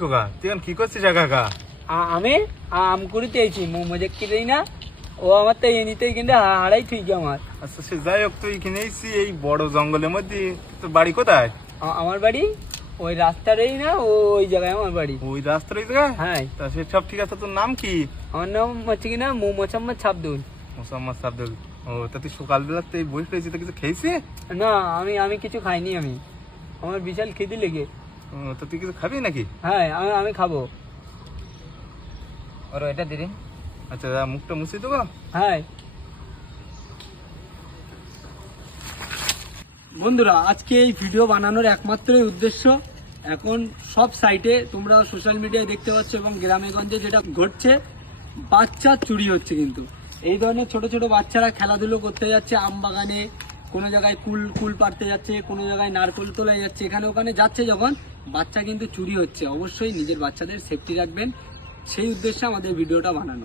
তুই কি করছিস কাকা? আমি আম কুড়িতে আইছি মজা কিনেই না ও আমার তো এমনিতেই কিন্তু হারাই ঠিক আমার। আচ্ছা সে যাই হোক, তুই কিনে এসছি এই বড় জঙ্গলের মধ্যে। তোর বাড়ি কোথায়? আমার বাড়ি ওই রাস্তাটাই না, ওই জায়গায় আমার বাড়ি। ওই রাস্তার ওই জায়গায়? হ্যাঁ। তা সে সব ঠিক আছে, তোর নাম কি? আমার নাম হচ্ছে কিনা মোসাম্মদ সাবদুল। মোসাম্মদ সাবদুল। ও তা তুই সকালবেলা তো এই বই পেয়েছি, তো কিছু খেয়েছি? না, আমি কিছু খাইনি। আমার বিশাল খিদে লেগে। ও তা তুই কিছু খাবি নাকি? হ্যাঁ, আমি খাবো। ওর এটা দিদি। আচ্ছা মুখটা মুছি দেবো। হ্যাঁ বন্ধুরা, আজকে এই ভিডিও বানানোর একমাত্রই উদ্দেশ্য, এখন সব সাইটে তোমরা সোশ্যাল মিডিয়ায় দেখতে পাচ্ছ এবং গ্রামে গঞ্জে যেটা ঘটছে, বাচ্চা চুরি হচ্ছে। কিন্তু এই ধরনের ছোট ছোট বাচ্চারা খেলাধুলো করতে যাচ্ছে আম বাগানে, কোনো জায়গায় কুল পাড়তে যাচ্ছে, কোনো জায়গায় নারকেল তোলায় যাচ্ছে, এখানে ওখানে যাচ্ছে যখন, বাচ্চা কিন্তু চুরি হচ্ছে। অবশ্যই নিজের বাচ্চাদের সেফটি রাখবেন, সেই উদ্দেশ্যে আমাদের ভিডিওটা বানানো।